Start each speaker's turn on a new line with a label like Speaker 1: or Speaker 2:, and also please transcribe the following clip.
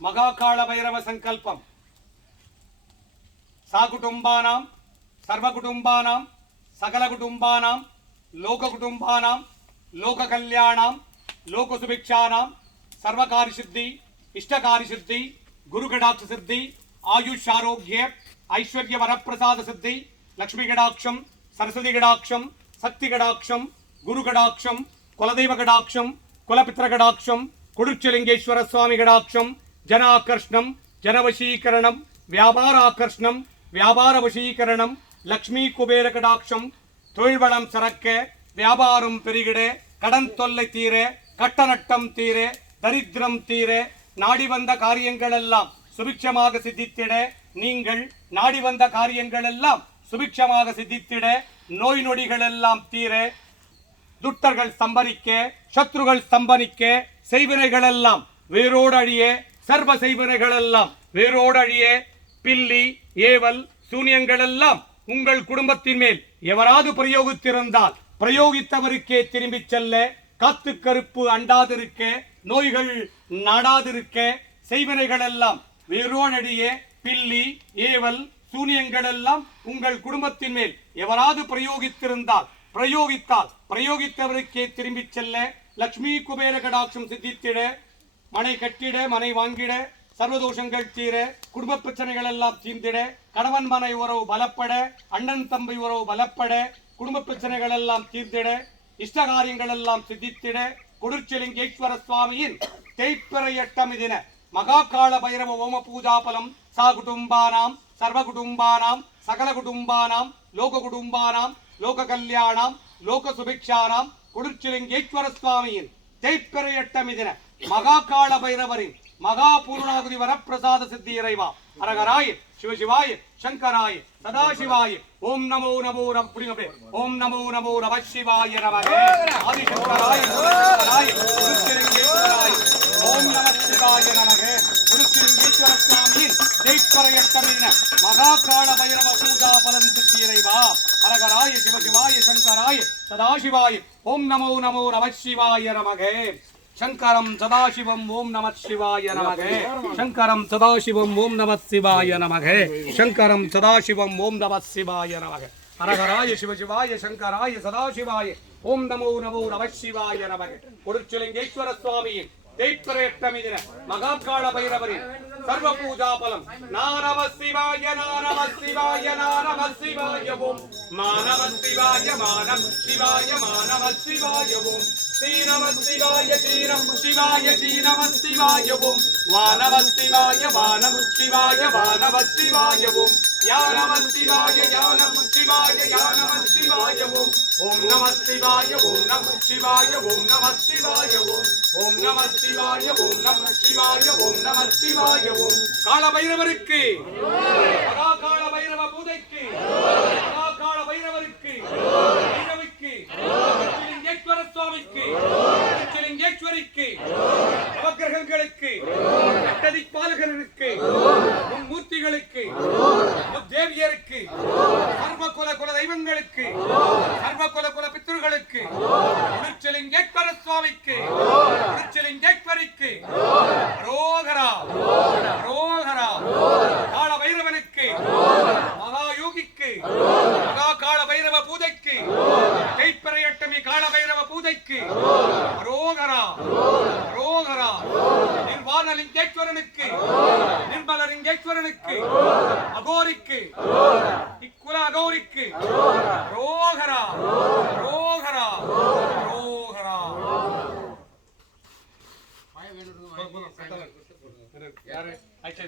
Speaker 1: మహాకాళ భైరవ సంకల్పం సాకుటుంబానాం సర్వకుటుంబానాం సకల కుటుంబానాం లోక కుటుంబానాం లోక కళ్యాణం లోక సుభిక్షానాం సర్వకార్య సిద్ధి ఇష్టకార్య సిద్ధి గురుగడాక్ష సిద్ధి ఆయుష్ ఆరోగ్య ఐశ్వర్య వరప్రసాద సిద్ధి లక్ష్మీ గడాక్షం సరస్వతి గడాక్షం శక్తి గడాక్షం గురు గడాక్షం కులదైవ గడాక్షం కులపిత్ర గడాక్షం కొడుచ్చలింగేశ్వర స్వామి గడాక్షం ஜனாகர்ஷ்ணம் ஜனவசீகரணம் வியாபாராகர்ஷ்ணம் வியாபார வசீகரணம் லக்ஷ்மி குபேர கடாட்சம் தொழில்வளம் சிறக்க வியாபாரம் பெருகிட கடன் தொல்லை தீர கட்ட நட்டம் தீர தரித்திரம் தீர நாடி வந்த காரியங்களெல்லாம் சுபிக்ஷமாக சித்தித்திட நீங்கள் நாடி வந்த காரியங்களெல்லாம் சுபிக்ஷமாக சித்தித்திட நோய் நொடிகள் எல்லாம் தீர துட்டர்கள் ஸ்தம்பனிக்க சத்ருகள் ஸ்தம்பனிக்க செய்வினைகளெல்லாம் வேரோடு அழிய சர்வ செய்வனைகளெல்லாம் வேரோடழிய பில்லி ஏவல் சூனியங்களெல்லாம் உங்கள் குடும்பத்தின் மேல் எவராது பிரயோகித்திருந்தால் பிரயோகித்தவருக்கே திரும்பிச் செல்ல காத்து கருப்பு அண்டாதிருக்க நோய்கள் நாடாதிருக்க செய்வினைகளெல்லாம் வேரோடழிய பில்லி ஏவல் சூனியங்களெல்லாம் உங்கள் குடும்பத்தின் மேல் எவராது பிரயோகித்திருந்தால் பிரயோகித்தால் பிரயோகித்தவருக்கே திரும்பிச் செல்ல லக்ஷ்மி குபேர கடாட்சம் சித்தித்திட மனை கட்டிட மனை வாங்கிட சர்வதோஷங்கள் தீர குடும்ப பிரச்சனைகள் எல்லாம் தீர்ந்திட கணவன் மனை உறவு பலப்பட அண்ணன் தம்பி உறவு பலப்பட குடும்ப பிரச்சனைகள் எல்லாம் தீர்ந்திட இஷ்ட காரியங்கள் எல்லாம் சித்தித்திட கொடுச்சலிங்கேஸ்வர சுவாமியின் தேய்ப்பிறையட்டம் தின மகாகால பைரவ ஓம பூஜாபலம் சா குடும்பானாம் சர்வ குடும்பானாம் சகல குடும்பானாம் லோக குடும்பானாம் லோக கல்யாணாம் லோக சுபிக்ஷானாம் கொடுச்சிலிங்கேஸ்வர சுவாமியின் தேய்ப்பிறையட்டம் தின மகாகால பைரவரின் மகா பூர்ணாகுதி வரப்பிரசாத சித்தி இறைவா. அரகராய் சிவசிவாய் சங்கராய் சதாசிவாய். ஓம் நமோ நமோ ரம் ஓம் நமோ நமோ நம சிவாய நமக ஆதிசங்கராய ஓம் நம சிவாய நமக திருச்சிலிங்கேஸ்வர சுவாமியின் தேய்ப்பறையட்டமின மகாகால பைரவ பூஜா பலம் சித்தி இறைவா. அரகராய் சிவசிவாய சங்கராய் சதாசிவாய். ஓம் நமோ நமோ நம சிவாய நமகே சங்கரம் சதாசிவம் ஓம் நம சிவாய நமகே. சங்கரம் சதாசிவம் ஓம் நம சிவாய நமகே. சங்கரம் சதாசிவம் ஓம் நம சிவாய நமக. அரகராய சிவசிவாய சங்கராய சதாசிவாய. ஓம் நமோ நமோ நம சிவாய நமகே. கொடுச்சலிங்கேஸ்வர சுவாமியின் தேய்ப்பிரயட்டமிதின மகாகால பைரவரின் சர்வ பூஜா பலம் நானம சிவாய நானம சிவாய நானம சிவாய ஓம். மானவ சிவாய மானம் சிவாய மானவ சிவாய ஓம். ஸ்ரீநம ஸ்ரீரம் சிவாய ஸ்ரீநம சிவாய ஓம் வானவ சிவாய யானம் சிவாய யானம ஓம் ஓம் நம சிவாய ஓம் ஓம் ஓம் நம சிவாய ஓம் கால பைரவருக்கு மகா கால பைரவ பூதைக்கு மகா கால பைரவருக்கு பைரவிக்கு திருச்சிலிங்கேஸ்வர சுவாமிக்கு திருச்சிலிங்கேஸ்வரிக்கு நவக்கிரகங்களுக்கு அட்டதிப்பாலகருக்கு மும்மூர்த்திகளுக்கு தேவியருக்கு சர்வ குல குல தெய்வங்களுக்கு சர்வ குல குல பித்ருகளுக்கு திருச்சிலிங்கேஸ்வர சுவாமிக்கு திருச்சிலிங்கேஸ்வரிக்கு ரோகரா ரோகரா கால பைரவனுக்கு மகா யோகிக்கு மகா கால பைரவ பூஜைக்கு கைப்பறையட்டமி கால பைரவ பூஜைக்கு ரோகரா ரோகரா நிர்வாணலிங்கேஸ்வரனுக்கு நிர்மலலிங்கேஸ்வரனுக்கு அகோரிக்கு. இக்குல அகோரிக்கு. ரோகரா. ரோகரா. ரோகரா. யாரு. அது